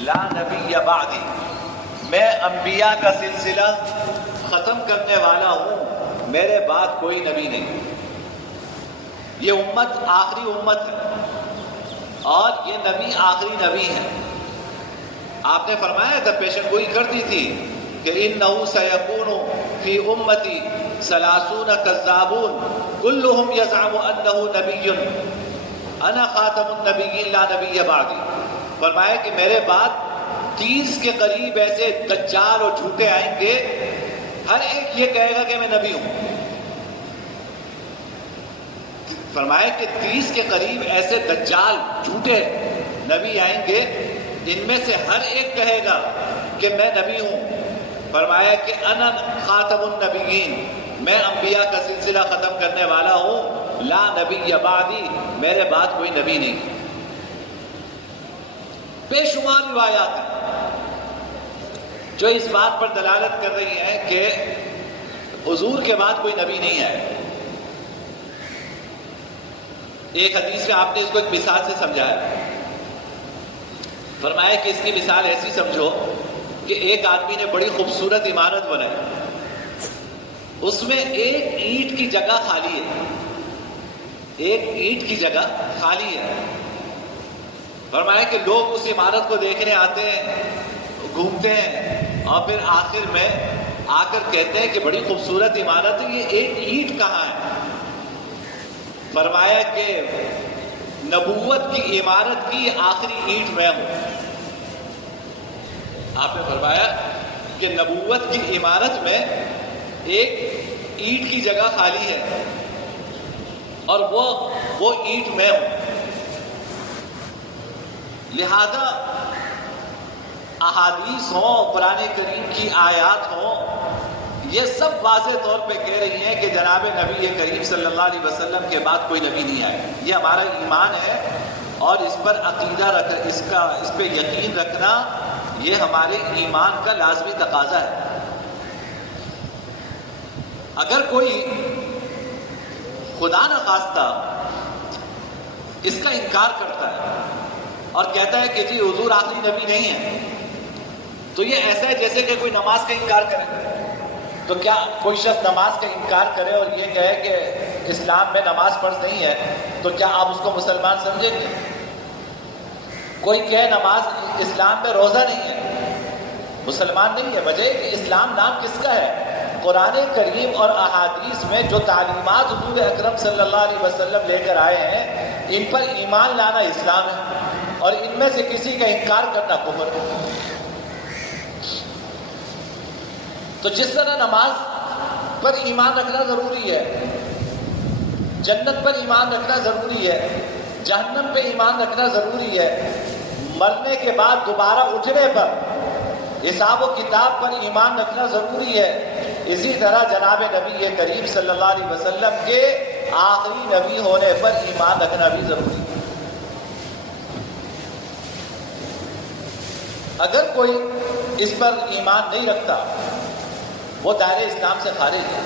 لا نبی بعدی، میں انبیاء کا سلسلہ ختم کرنے والا ہوں، میرے بعد کوئی نبی نہیں۔ یہ امت آخری امت ہے اور یہ نبی آخری نبی ہے۔ آپ نے فرمایا تھا، پیشن گوئی کر دی تھی کہ انہ سیکون فی امتی ثلاثون کذابون کلہم یزعم انہ نبی انا خاتم النبیین لا نبی بعدی۔ فرمایا کہ میرے بعد 30 کے قریب ایسے دجال اور جھوٹے آئیں گے، ہر ایک یہ کہے گا کہ میں نبی ہوں۔ فرمایا کہ 30 کے قریب ایسے دجال جھوٹے نبی آئیں گے، ان میں سے ہر ایک کہے گا کہ میں نبی ہوں۔ فرمایا کہ انا خاتم النبیین، میں انبیاء کا سلسلہ ختم کرنے والا ہوں، لا نبی بعدی، میرے بعد کوئی نبی نہیں۔ بے شمار روایات ہیں جو اس بات پر دلالت کر رہی ہیں کہ حضور کے بعد کوئی نبی نہیں ہے۔ ایک حدیث میں آپ نے اس کو ایک مثال سے سمجھایا، فرمایا کہ اس کی مثال ایسی سمجھو کہ ایک آدمی نے بڑی خوبصورت عمارت بنائی، اس میں ایک اینٹ کی جگہ خالی ہے، ایک اینٹ کی جگہ خالی ہے۔ فرمایا کہ لوگ اس عمارت کو دیکھنے آتے ہیں، گھومتے ہیں، اور پھر آخر میں آ کر کہتے ہیں کہ بڑی خوبصورت عمارت ہے، یہ ایک اینٹ کہاں ہے؟ فرمایا کہ نبوت کی عمارت کی آخری اینٹ میں ہوں۔ آپ نے فرمایا کہ نبوت کی عمارت میں ایک اینٹ کی جگہ خالی ہے اور وہ اینٹ میں ہوں۔ لہذا احادیث ہوں، قرآن کریم کی آیات ہوں، یہ سب واضح طور پہ کہہ رہی ہیں کہ جناب نبی کریم صلی اللہ علیہ وسلم کے بعد کوئی نبی نہیں آئے۔ یہ ہمارا ایمان ہے اور اس پر عقیدہ اس پہ یقین رکھنا یہ ہمارے ایمان کا لازمی تقاضا ہے۔ اگر کوئی خدا نخواستہ اس کا انکار کرتا ہے اور کہتا ہے کہ جی حضور آخری نبی نہیں ہے، تو یہ ایسا ہے جیسے کہ کوئی نماز کا انکار کرے۔ تو کیا کوئی شخص نماز کا انکار کرے اور یہ کہے کہ اسلام میں نماز فرض نہیں ہے، تو کیا آپ اس کو مسلمان سمجھیں گے؟ کوئی کہے نماز اسلام میں روزہ نہیں ہے، مسلمان نہیں ہے۔ وجہ کہ اسلام نام کس کا ہے؟ قرآن کریم اور احادیث میں جو تعلیمات حضور اکرم صلی اللہ علیہ وسلم لے کر آئے ہیں، ان پر ایمان لانا اسلام ہے، اور ان میں سے کسی کا انکار کرنا کفر ہے۔ تو جس طرح نماز پر ایمان رکھنا ضروری ہے، جنت پر ایمان رکھنا ضروری ہے، جہنم پہ ایمان رکھنا ضروری ہے، مرنے کے بعد دوبارہ اٹھنے پر حساب و کتاب پر ایمان رکھنا ضروری ہے، اسی طرح جناب نبی کریم صلی اللہ علیہ وسلم کے آخری نبی ہونے پر ایمان رکھنا بھی ضروری ہے۔ اگر کوئی اس پر ایمان نہیں رکھتا، وہ دائرہ اسلام سے خارج ہے۔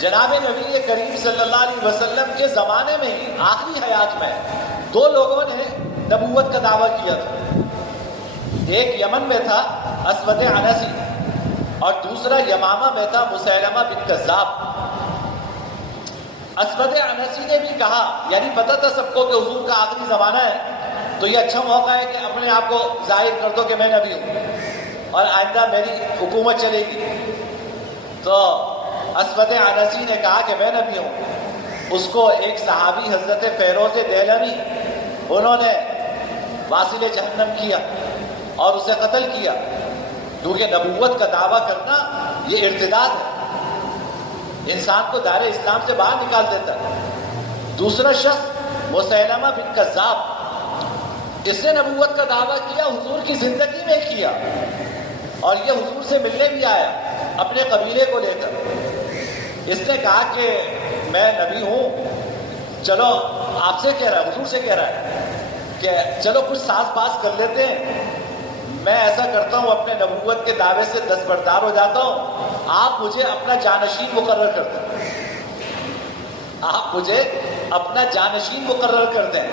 جناب نبی کریم صلی اللہ علیہ وسلم کے زمانے میں ہی آخری حیات میں 2 لوگوں نے نبوت کا دعویٰ کیا تھا۔ ایک یمن میں تھا اسود عنسی، اور دوسرا یمامہ میں تھا مسیلمہ بن کذاب۔ اسود عنسی نے بھی کہا، یعنی پتہ تھا سب کو کہ حضور کا آخری زمانہ ہے، تو یہ اچھا موقع ہے کہ اپنے آپ کو ظاہر کر دو کہ میں نبی ہوں اور آئندہ میری حکومت چلے گی۔ تو اسود عنسی نے کہا کہ میں نبی ہوں۔ اس کو ایک صحابی حضرت فیروز دہلوی، انہوں نے واصل جہنم کیا اور اسے قتل کیا، کیونکہ نبوت کا دعویٰ کرنا یہ ارتداد ہے، انسان کو دائرہ اسلام سے باہر نکال دیتا ہے۔ دوسرا شخص مسیلمہ بن کذاب، اس نے نبوت کا دعویٰ کیا، حضور کی زندگی میں کیا، اور یہ حضور سے ملنے بھی آیا اپنے قبیلے کو لے کر۔ اس نے کہا کہ میں نبی ہوں، چلو آپ سے کہہ رہا ہے، حضور سے کہہ رہا ہے کہ چلو کچھ ساز باز کر لیتے ہیں، میں ایسا کرتا ہوں اپنے نبوت کے دعوے سے دستبردار ہو جاتا ہوں، آپ مجھے اپنا جانشین مقرر کر دیں، آپ مجھے اپنا جانشین مقرر کر دیں۔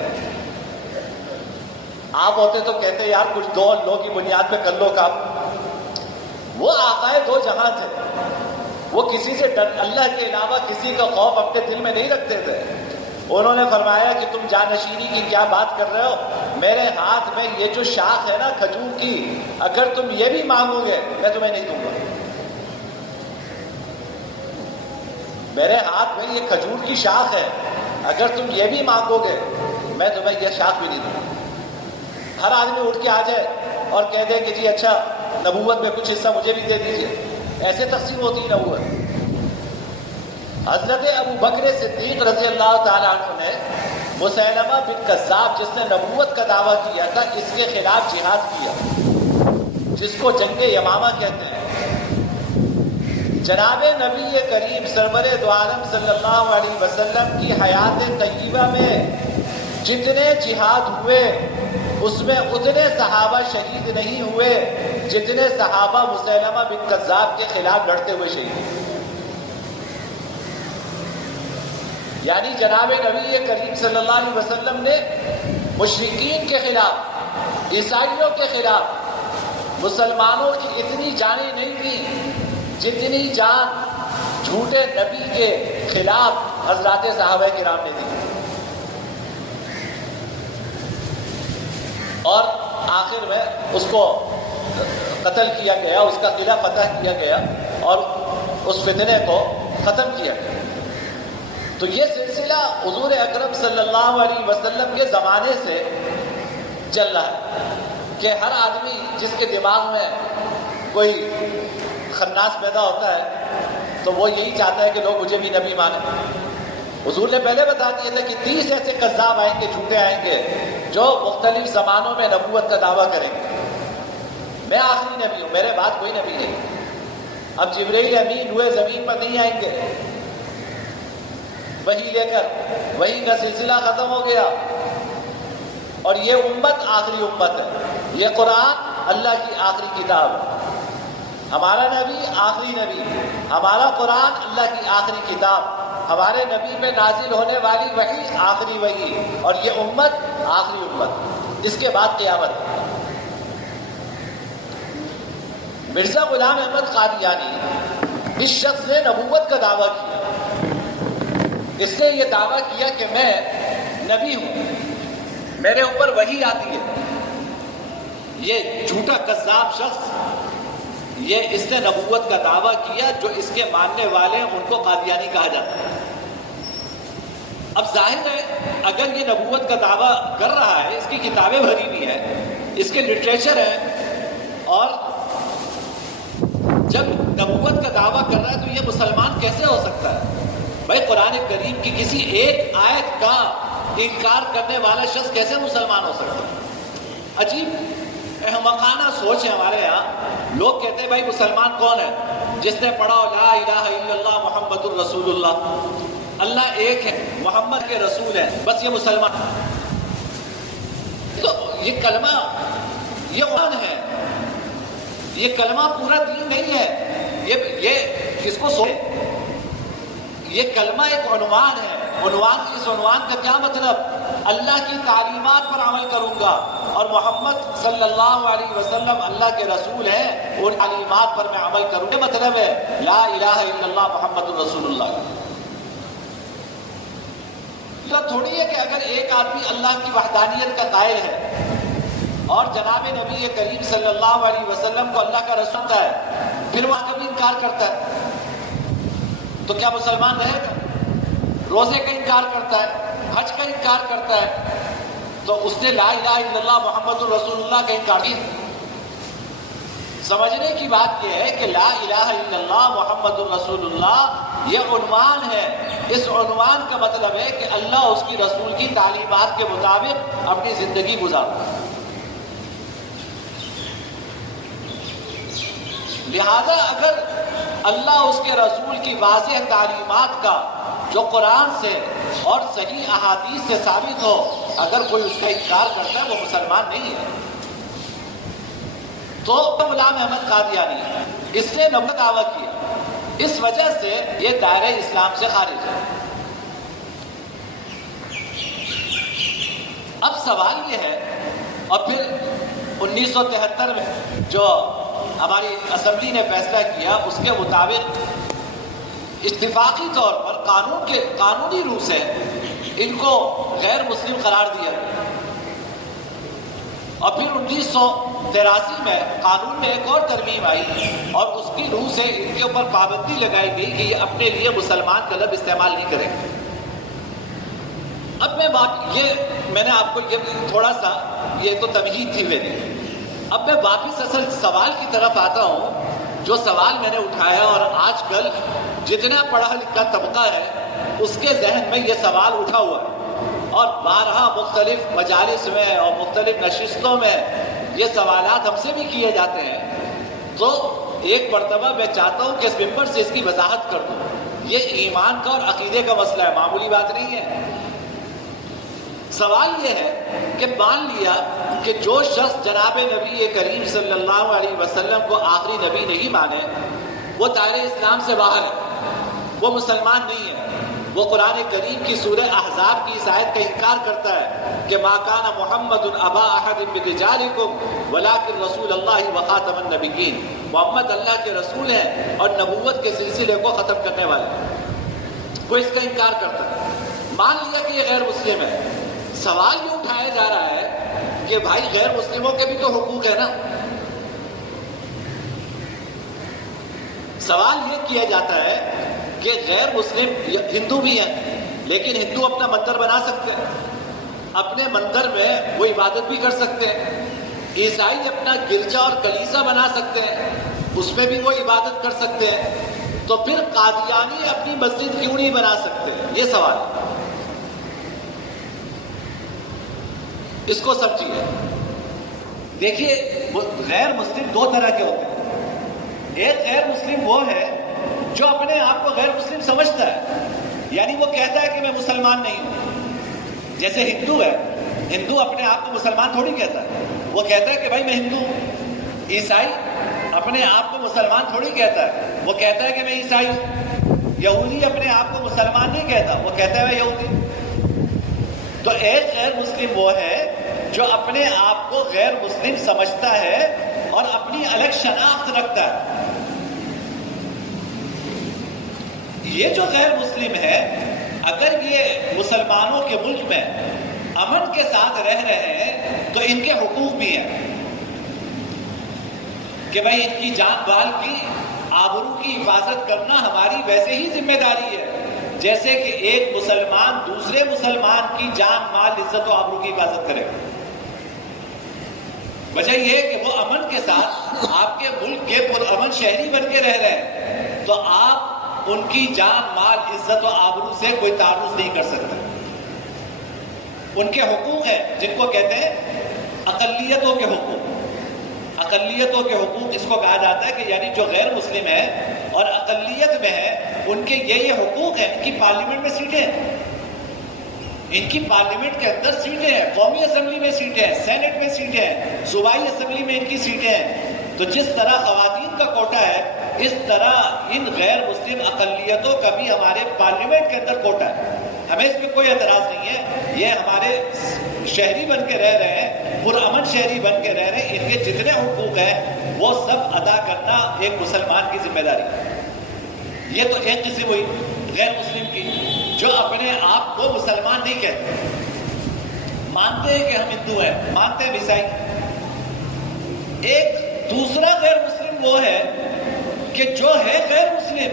آپ ہوتے تو کہتے یار کچھ دو اللہ کی بنیاد پہ کر لو کام. وہ آقائے دو جہاں تھے، وہ کسی سے اللہ کے علاوہ کسی کا خوف اپنے دل میں نہیں رکھتے تھے. انہوں نے فرمایا کہ تم جانشینی کی کیا بات کر رہے ہو، میرے ہاتھ میں یہ جو شاخ ہے نا کھجور کی، اگر تم یہ بھی مانگو گے میں تمہیں نہیں دوں گا. میرے ہاتھ میں یہ کھجور کی شاخ ہے، اگر تم یہ بھی مانگو گے میں تمہیں یہ شاخ بھی نہیں دوں گا. ہر آدمی اٹھ کے آ جائے اور کہہ دے کہ جی اچھا نبوت میں کچھ حصہ مجھے بھی دے دیجیے، ایسے تقسیم ہوتی نبوت. حضرت ابو بکر صدیق رضی اللہ تعالیٰ عنہ نے مسیلمہ بن کذاب جس نے نبوت کا دعویٰ کیا تھا، اس کے خلاف جہاد کیا، جس کو جنگ یمامہ کہتے ہیں. جناب نبی کریم سرور دو عالم صلی اللہ علیہ وسلم کی حیات طیبہ میں جتنے جہاد ہوئے اس میں اتنے صحابہ شہید نہیں ہوئے جتنے صحابہ مسیلمہ بن کذاب کے خلاف لڑتے ہوئے شہید ہوئے. یعنی جناب نبی کریم صلی اللہ علیہ وسلم نے مشرکین کے خلاف، عیسائیوں کے خلاف مسلمانوں کی اتنی جانیں نہیں دی جتنی جان جھوٹے نبی کے خلاف حضرات صحابہ کرام نے دی. اور آخر میں اس کو قتل کیا گیا، اس کا قلعہ فتح کیا گیا اور اس فتنے کو ختم کیا گیا. تو یہ سلسلہ حضور اکرم صلی اللہ علیہ وسلم کے زمانے سے چل رہا ہے کہ ہر آدمی جس کے دماغ میں کوئی خناس پیدا ہوتا ہے تو وہ یہی چاہتا ہے کہ لوگ مجھے بھی نبی مانیں. حضور نے پہلے بتا دیا تھا کہ 30 ایسے کذاب آئیں گے، جھوٹے آئیں گے جو مختلف زمانوں میں نبوت کا دعویٰ کریں گے. میں آخری نبی ہوں، میرے بعد کوئی نبی نہیں. اب جبرائیل امین ہوئے زمین پر نہیں آئیں گے، وہی لے کر وہی کا سلسلہ ختم ہو گیا. اور یہ امت آخری امت ہے. یہ قرآن اللہ کی آخری کتاب ہے. ہمارا نبی آخری نبی، ہمارا قرآن اللہ کی آخری کتاب، ہمارے نبی پہ نازل ہونے والی وحی آخری وحی، اور یہ امت آخری امت. اس کے بعد قیامت. مرزا غلام احمد قادیانی اس شخص نے نبوت کا دعویٰ کیا. اس نے یہ دعویٰ کیا کہ میں نبی ہوں، میرے اوپر وحی آتی ہے. یہ جھوٹا کذاب شخص، یہ اس نے نبوت کا دعویٰ کیا. جو اس کے ماننے والے ہیں ان کو قادیانی کہا جاتا ہے. اب ظاہر ہے اگر یہ نبوت کا دعویٰ کر رہا ہے، اس کی کتابیں بھری ہوئی ہیں، اس کے لٹریچر ہے، اور جب نبوت کا دعویٰ کر رہا ہے تو یہ مسلمان کیسے ہو سکتا ہے؟ بھائی قرآن کریم کی کسی ایک آیت کا انکار کرنے والا شخص کیسے مسلمان ہو سکتا ہے؟ عجیب احمقانہ سوچ ہے ہمارے یہاں. لوگ کہتے ہیں بھائی مسلمان کون ہے؟ جس نے پڑھا لا الہ الا اللہ محمد الرسول اللہ، اللہ ایک ہے، محمد کے رسول ہیں، بس یہ مسلمان. تو یہ کلمہ یہ قرآن ہے، یہ کلمہ پورا دین نہیں ہے. یہ اس کو سوچے، یہ کلمہ ایک عنوان ہے. اس عنوان کا کیا مطلب؟ اللہ کی تعلیمات پر عمل کروں گا، اور محمد صلی اللہ علیہ وسلم اللہ کے رسول ہیں، ان تعلیمات پر میں عمل کروں. یہ مطلب ہے لا الہ الا اللہ محمد الرسول اللہ. مطلب تھوڑی ہے کہ اگر ایک آدمی اللہ کی وحدانیت کا قائل ہے اور جناب نبی کریم صلی اللہ علیہ وسلم کو اللہ کا رسول ہے، پھر وہ کبھی انکار کرتا ہے تو کیا مسلمان رہے گا؟ روزے کا انکار کرتا ہے، حج کا انکار کرتا ہے، تو اس نے لا الہ الا اللہ محمد الرسول اللہ کا انکار کیا. سمجھنے کی بات یہ ہے کہ لا الہ الا اللہ محمد الرسول اللہ یہ عنوان ہے. اس عنوان کا مطلب ہے کہ اللہ اس کی رسول کی تعلیمات کے مطابق اپنی زندگی گزارتا ہے. لہذا اگر اللہ اس کے رسول کی واضح تعلیمات کا جو قرآن سے اور صحیح احادیث سے ثابت ہو، اگر کوئی اس کا انکار کرتا ہے وہ مسلمان نہیں ہے. تو غلام احمد قادیانی اس نے نبوت دعویٰ کیا، اس وجہ سے یہ دائرہ اسلام سے خارج ہے. اب سوال یہ ہے اور پھر 1973 میں جو ہماری اسمبلی نے فیصلہ کیا اس کے مطابق اتفاقی طور پر قانونی روح سے ان کو غیر مسلم قرار دیا گیا، اور پھر 1983 میں قانون میں ایک اور ترمیم آئی اور اس کی روح سے ان کے اوپر پابندی لگائی گئی کہ یہ اپنے لیے مسلمان کا لفظ استعمال نہیں کریں گے۔ اب میں نے آپ کو یہ تھوڑا سا یہ تو تمہید تھی میری، اب میں واپس اصل سوال کی طرف آتا ہوں۔ جو سوال میں نے اٹھایا اور آج کل جتنا پڑھا لکھا طبقہ ہے اس کے ذہن میں یہ سوال اٹھا ہوا ہے، اور بارہا مختلف مجالس میں اور مختلف نشستوں میں یہ سوالات ہم سے بھی کیے جاتے ہیں، تو ایک مرتبہ میں چاہتا ہوں کہ اس ممبر سے اس کی وضاحت کر دوں۔ یہ ایمان کا اور عقیدے کا مسئلہ ہے، معمولی بات نہیں ہے۔ سوال یہ ہے کہ مان لیا کہ جو شخص جناب نبی کریم صلی اللہ علیہ وسلم کو آخری نبی نہیں مانے، وہ دائرہ اسلام سے باہر ہے، وہ مسلمان نہیں ہے، وہ قرآن کریم کی سورہ احزاب کی اس آیت کا انکار کرتا ہے کہ ما کان محمد ابا احد من رجالکم ولکن رسول اللہ وخاتم النبیین، محمد اللہ کے رسول ہیں اور نبوت کے سلسلے کو ختم کرنے والے، وہ اس کا انکار کرتا ہے۔ مان لیا کہ یہ غیر مسلم ہے، سوال یہ اٹھایا جا رہا ہے کہ بھائی غیر مسلموں کے بھی تو حقوق ہے نا۔ سوال یہ کیا جاتا ہے کہ غیر مسلم ہندو بھی ہیں، لیکن ہندو اپنا مندر بنا سکتے ہیں، اپنے مندر میں وہ عبادت بھی کر سکتے ہیں، عیسائی اپنا گرجا اور کلیسا بنا سکتے ہیں، اس میں بھی وہ عبادت کر سکتے ہیں، تو پھر قادیانی اپنی مسجد کیوں نہیں بنا سکتے؟ یہ سوال ہے، اس کو سمجھیے۔ دیکھیے غیر مسلم دو طرح کے ہوتے ہیں، ایک غیر مسلم وہ ہے جو اپنے آپ کو غیر مسلم سمجھتا ہے، یعنی وہ کہتا ہے کہ میں مسلمان نہیں ہوں، جیسے ہندو ہے، ہندو اپنے آپ کو مسلمان تھوڑی کہتا ہے، وہ کہتا ہے کہ بھائی میں ہندو ہوں۔ عیسائی اپنے آپ کو مسلمان تھوڑی کہتا ہے، وہ کہتا ہے کہ میں عیسائی ہوں۔ یہودی اپنے آپ کو مسلمان نہیں کہتا، وہ کہتا ہے میں یہودی۔ تو ایک غیر مسلم وہ ہے جو اپنے آپ کو غیر مسلم سمجھتا ہے اور اپنی الگ شناخت رکھتا ہے۔ یہ جو غیر مسلم ہے، اگر یہ مسلمانوں کے ملک میں امن کے ساتھ رہ رہے ہیں تو ان کے حقوق بھی ہیں کہ بھائی ان کی جان مال کی آبرو کی حفاظت کرنا ہماری ویسے ہی ذمہ داری ہے جیسے کہ ایک مسلمان دوسرے مسلمان کی جان مال عزت و آبرو کی حفاظت کرے گا۔ وجہ یہ ہے کہ وہ امن کے ساتھ آپ کے ملک کے پرامن شہری بن کے رہ رہے ہیں، تو آپ ان کی جان مال عزت و آبرو سے کوئی تعرض نہیں کر سکتے۔ ان کے حقوق ہیں جن کو کہتے ہیں اقلیتوں کے حقوق۔ اقلیتوں کے حقوق اس کو کہا جاتا ہے کہ یعنی جو غیر مسلم ہے اور اقلیت میں ہے ان کے یہ حقوق ہیں۔ ان کی پارلیمنٹ میں سیٹیں ہیں، ان کی پارلیمنٹ کے اندر سیٹیں ہیں، قومی اسمبلی میں سیٹیں ہیں، سینٹ میں سیٹیں ہیں، صوبائی اسمبلی میں ان کی سیٹیں ہیں۔ تو جس طرح خواتین کا کوٹا ہے اس طرح ان غیر مسلم اقلیتوں کا بھی ہمارے پارلیمنٹ کے اندر کوٹا ہے۔ ہمیں اس میں کوئی اعتراض نہیں ہے، یہ ہمارے شہری بن کے رہ رہے ہیں، پرامن شہری بن کے رہ رہے ہیں، ان کے جتنے حقوق ہیں وہ سب ادا کرنا ایک مسلمان کی ذمہ داری ہے۔ یہ تو ایک قسم ہوئی غیر مسلم کی جو اپنے آپ کو مسلمان نہیں کہتے، مانتے ہیں کہ ہم ہندو ہیں، مانتے ہیں عیسائی۔ ایک دوسرا غیر مسلم وہ ہے کہ جو ہے غیر مسلم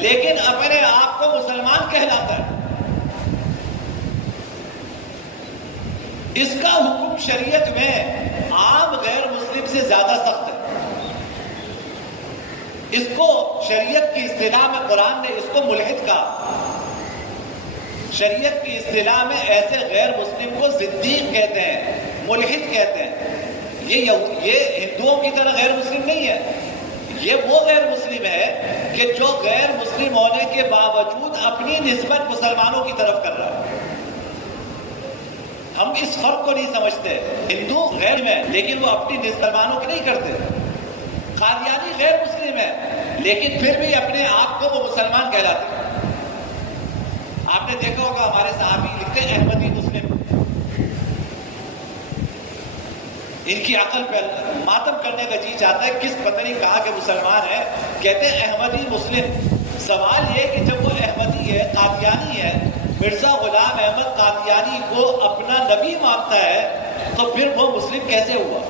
لیکن اپنے آپ کو مسلمان کہلاتا ہے، اس کا حکم شریعت میں عام غیر مسلم سے زیادہ سخت ہے۔ اس کو شریعت کی اصطلاح میں قرآن نے اس کو ملحد کہا۔ شریعت کی اصطلاح میں ایسے غیر مسلم کو زندیق کہتے ہیں، ملحد کہتے ہیں۔ یہ ہندوؤں کی طرح غیر مسلم نہیں ہے، یہ وہ غیر مسلم ہے کہ جو غیر مسلم ہونے کے باوجود اپنی نسبت مسلمانوں کی طرف کر رہا ہے۔ ہم اس فرق کو نہیں سمجھتے، ہندو غیر میں لیکن وہ اپنی مسلمانوں کی نہیں کرتے، قادیانی غیر مسلم ہے لیکن پھر بھی اپنے آپ کو وہ مسلمان کہلاتے ہیں۔ آپ نے دیکھا ہوگا ہمارے صحابی لکھتے ہیں احمدی مسلم، ان کی عقل پہ ماتم کرنے کا جی چاہتا ہے. کس پتہ نہیں کہا کہ مسلمان ہے, کہتے ہیں احمدی مسلم. سوال یہ کہ جب وہ احمدی ہے, قادیانی ہے, مرزا غلام احمد قادیانی کو اپنا نبی مانتا ہے, تو پھر وہ مسلم کیسے ہوا؟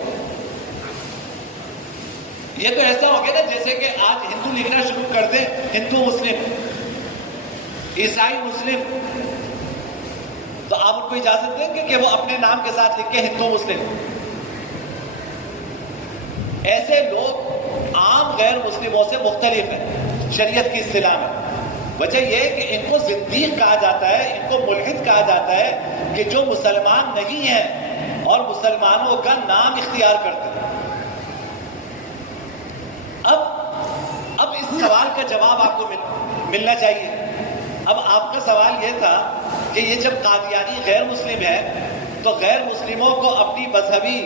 یہ تو ایسا ہو گیا نا جیسے کہ آج ہندو لکھنا شروع کر دیں ہندو مسلم, عیسائی مسلم, تو آپ ان کو اجازت دیں گے کہ وہ اپنے نام کے ساتھ لکھ کے ہندو مسلم؟ ایسے لوگ عام غیر مسلموں سے مختلف ہیں شریعت کی اصطلاح میں. وجہ یہ ہے کہ ان کو زندیق کہا جاتا ہے, ان کو ملحد کہا جاتا ہے کہ جو مسلمان نہیں ہیں اور مسلمانوں کا نام اختیار کرتے ہیں. اب اس سوال کا جواب آپ کو ملنا چاہیے. اب آپ کا سوال یہ تھا کہ یہ جب قادیانی غیر مسلم ہے تو غیر مسلموں کو اپنی مذہبی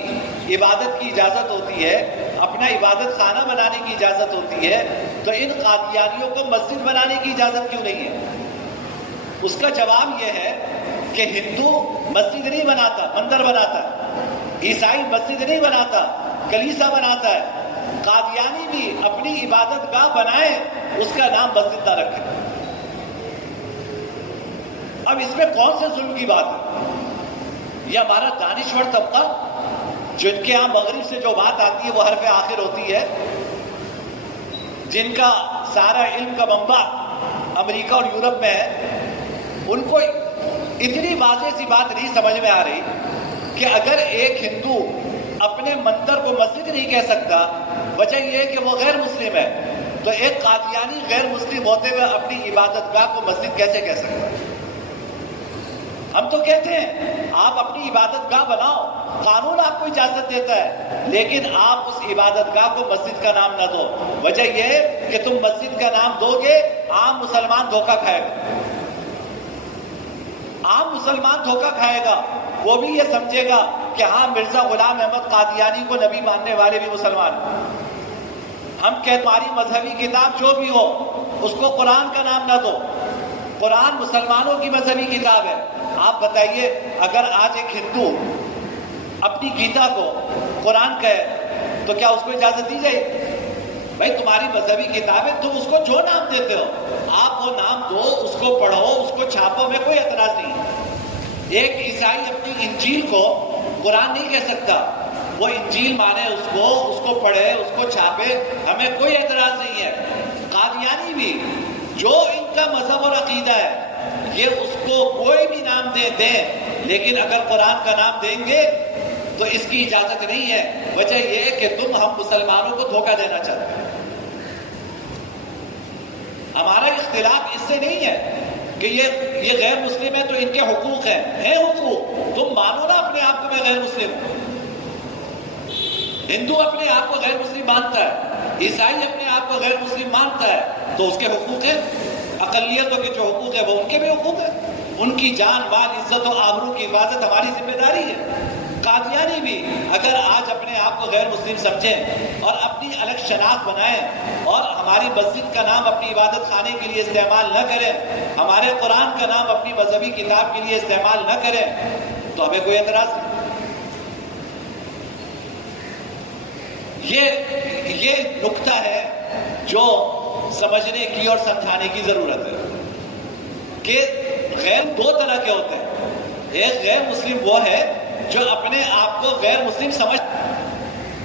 عبادت کی اجازت ہوتی ہے, اپنا عبادت خانہ بنانے کی اجازت ہوتی ہے, تو ان قادیانیوں کو مسجد بنانے کی اجازت کیوں نہیں ہے؟ اس کا جواب یہ ہے کہ ہندو مسجد نہیں بناتا, مندر بناتا ہے. عیسائی مسجد نہیں بناتا, کلیسا بناتا ہے. قادیانی بھی اپنی عبادت گاہ بنائے, اس کا نام مسجد نہ رکھے. اب اس میں کون سے ظلم کی بات ہے؟ یہ ہمارا دانشور طبقہ جن کے یہاں مغرب سے جو بات آتی ہے وہ حرف آخر ہوتی ہے, جن کا سارا علم کا منبع امریکہ اور یورپ میں ہے, ان کو اتنی واضح سی بات نہیں سمجھ میں آ رہی کہ اگر ایک ہندو اپنے مندر کو مسجد نہیں کہہ سکتا, وجہ یہ ہے کہ وہ غیر مسلم ہے, تو ایک قادیانی غیر مسلم ہوتے ہوئے اپنی عبادت گاہ کو مسجد کیسے کہہ سکتا ہے؟ ہم تو کہتے ہیں آپ اپنی عبادت گاہ بناؤ, قانون آپ کو اجازت دیتا ہے, لیکن آپ اس عبادت گاہ کو مسجد کا نام نہ دو. وجہ یہ ہے کہ تم مسجد کا نام دو گے, عام مسلمان دھوکہ کھائے گا. عام مسلمان دھوکہ کھائے گا, وہ بھی یہ سمجھے گا کہ ہاں مرزا غلام احمد قادیانی کو نبی ماننے والے بھی مسلمان ہیں. ہم کہتے ہماری مذہبی کتاب جو بھی ہو اس کو قرآن کا نام نہ دو, قرآن مسلمانوں کی مذہبی کتاب ہے. آپ بتائیے اگر آج ایک ہندو اپنی گیتا کو قرآن کہے تو کیا اس کو اجازت دی جائے؟ بھائی تمہاری مذہبی کتاب ہے, تم اس کو جو نام دیتے ہو آپ وہ نام دو, اس کو پڑھو, اس کو چھاپو, میں کوئی اعتراض نہیں. ایک عیسائی اپنی انجیل کو قرآن نہیں کہہ سکتا, وہ انجیل مانے اس کو پڑھے, اس کو چھاپے, ہمیں کوئی اعتراض نہیں ہے. قادیانی بھی جو ان کا مذہب اور عقیدہ ہے یہ اس کو کوئی بھی نام دیں, لیکن اگر قرآن کا نام دیں گے تو اس کی اجازت نہیں ہے. وجہ یہ ہے کہ تم ہم مسلمانوں کو دھوکہ دینا چاہتے ہیں. ہمارا اختلاف اس سے نہیں ہے کہ یہ غیر مسلم ہے تو ان کے حقوق ہیں حقوق. تم مانو نا اپنے آپ کو میں غیر مسلم ہوں. ہندو اپنے آپ کو غیر مسلم مانتا ہے, عیسائی اپنے آپ کو غیر مسلم مانتا ہے, تو اس کے حقوق ہیں. اقلیتوں کے جو حقوق ہیں وہ ان کے بھی حقوق ہیں. ان کی جان مال عزت و آبرو کی حفاظت ہماری ذمہ داری ہے. قادیانی بھی اگر آج اپنے آپ کو غیر مسلم سمجھیں اور اپنی الگ شناخت بنائیں اور ہماری مسجد کا نام اپنی عبادت خانے کے لیے استعمال نہ کریں, ہمارے قرآن کا نام اپنی مذہبی کتاب کے لیے استعمال نہ کریں, تو ہمیں کوئی اعتراض نہیں. یہ نقطہ ہے جو سمجھنے کی اور سمجھانے کی ضرورت ہے کہ غیر دو طرح کے ہوتے ہیں. ایک غیر مسلم وہ ہے جو اپنے آپ کو غیر مسلم سمجھ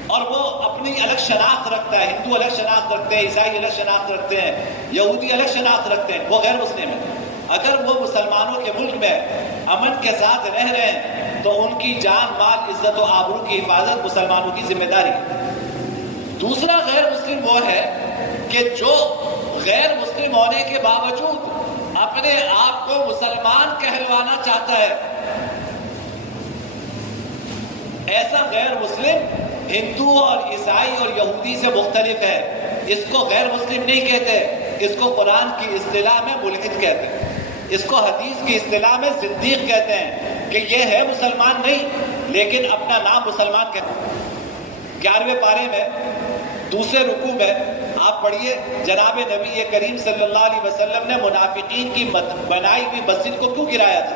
اور وہ اپنی الگ شناخت رکھتا ہے. ہندو الگ شناخت رکھتے ہیں, عیسائی الگ شناخت رکھتے ہیں, یہودی الگ شناخت رکھتے ہیں, وہ غیر مسلم ہے. اگر وہ مسلمانوں کے ملک میں امن کے ساتھ رہ رہے ہیں تو ان کی جان مال عزت و آبرو کی حفاظت مسلمانوں کی ذمہ داری ہے. دوسرا غیر مسلم وہ ہے کہ جو غیر مسلم ہونے کے باوجود اپنے آپ کو مسلمان کہلوانا چاہتا ہے. ایسا غیر مسلم ہندو اور عیسائی اور یہودی سے مختلف ہے. اس کو غیر مسلم نہیں کہتے, اس کو قرآن کی اصطلاح میں ملحد کہتے ہیں, اس کو حدیث کی اصطلاح میں زندیق کہتے ہیں کہ یہ ہے مسلمان نہیں لیکن اپنا نام مسلمان کہتے ہیں. 11ویں پارے میں دوسرے رکوع میں آپ پڑھیے, جناب نبی کریم صلی اللہ علیہ وسلم نے منافقین کی بنائی ہوئی مسجد کو کیوں گرایا تھا؟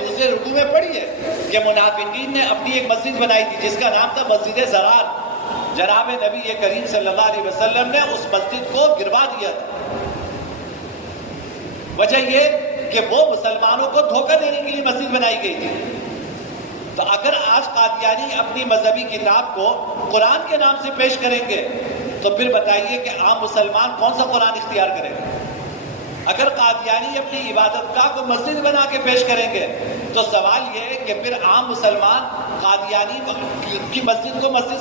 دوسرے رکوع میں پڑھی ہے کہ منافقین نے اپنی ایک مسجد بنائی تھی جس کا نام تھا مسجد زرار. جناب نبی کریم صلی اللہ علیہ وسلم نے اس مسجد کو گروا دیا تھا. وجہ یہ کہ وہ مسلمانوں کو دھوکہ دینے کے لیے مسجد بنائی گئی تھی. تو اگر آج قادیانی اپنی مذہبی کتاب کو قرآن کے نام سے پیش کریں گے تو پھر بتائیے کہ عام مسلمان کون سا قرآن اختیار کرے گا؟ اگر قادیانی اپنی عبادت گاہ کو مسجد بنا کے پیش کریں گے تو سوال یہ ہے کہ پھر عام مسلمان قادیانی کی مسجد کو مسجد